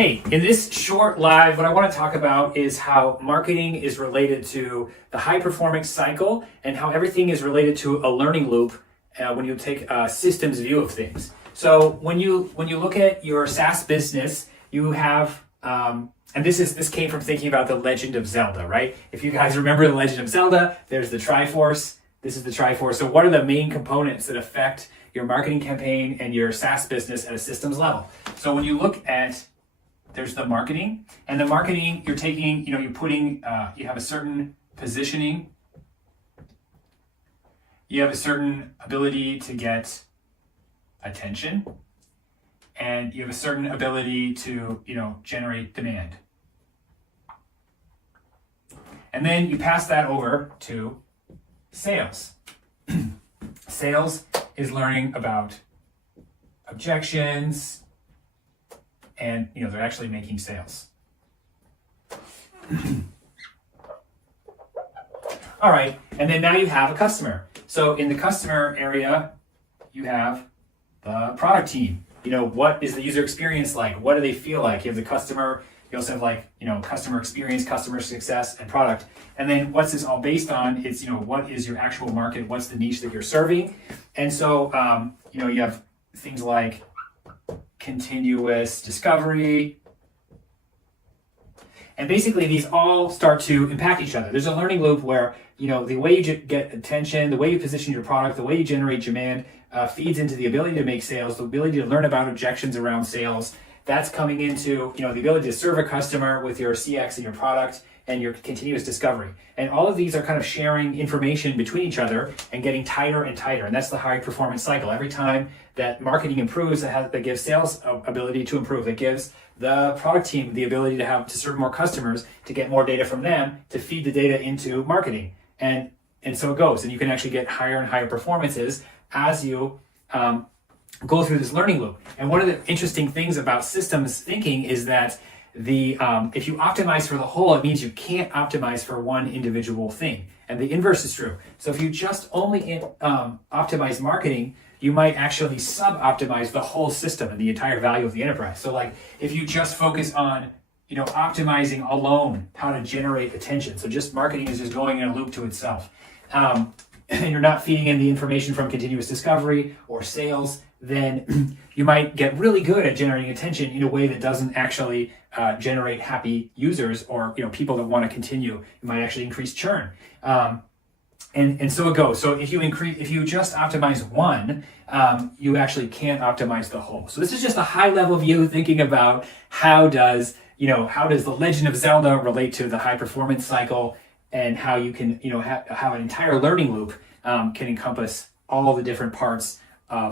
Hey, in this short live, what I want to talk about is how marketing is related to the high performance cycle and how everything is related to a learning loop when you take a systems view of things. So when you look at your SaaS business, you have, and this came from thinking about the Legend of Zelda, right? If you guys remember the Legend of Zelda, there's the Triforce. This is the Triforce. So what are the main components that affect your marketing campaign and your SaaS business at a systems level? So when you look at, there's the marketing, and the marketing you're taking, you're putting, you have a certain positioning, you have a certain ability to get attention, and you have a certain ability to, generate demand. And then you pass that over to sales. Sales is learning about objections, and they're actually making sales. All right, and then now you have a customer. So in the customer area, you have the product team. What is the user experience like? What do they feel like? You have the customer. You also have customer experience, customer success, and product. And then what's this all based on? It's, what is your actual market? What's the niche that you're serving? And so, you have things like continuous discovery. And basically these all start to impact each other. There's a learning loop where, the way you get attention, the way you position your product, the way you generate demand feeds into the ability to make sales, the ability to learn about objections around sales. That's coming into, the ability to serve a customer with your CX and your product and your continuous discovery. And all of these are kind of sharing information between each other and getting tighter and tighter. And that's the high performance cycle. Every time that marketing improves, that gives sales ability to improve. That gives the product team the ability to serve more customers, to get more data from them, to feed the data into marketing. And so it goes. And you can actually get higher and higher performances as you go through this learning loop. And one of the interesting things about systems thinking is that if you optimize for the whole, it means you can't optimize for one individual thing. And the inverse is true. So if you just only optimize marketing, you might actually sub-optimize the whole system and the entire value of the enterprise. So if you just focus on optimizing alone how to generate attention, so just marketing is just going in a loop to itself, and you're not feeding in the information from continuous discovery or sales, then you might get really good at generating attention in a way that doesn't actually generate happy users or people that want to continue. You might actually increase churn. And so it goes. So if you just optimize one, you actually can't optimize the whole. So this is just a high level view thinking about how does the Legend of Zelda relate to the high performance cycle, and how you can have an entire learning loop can encompass all the different parts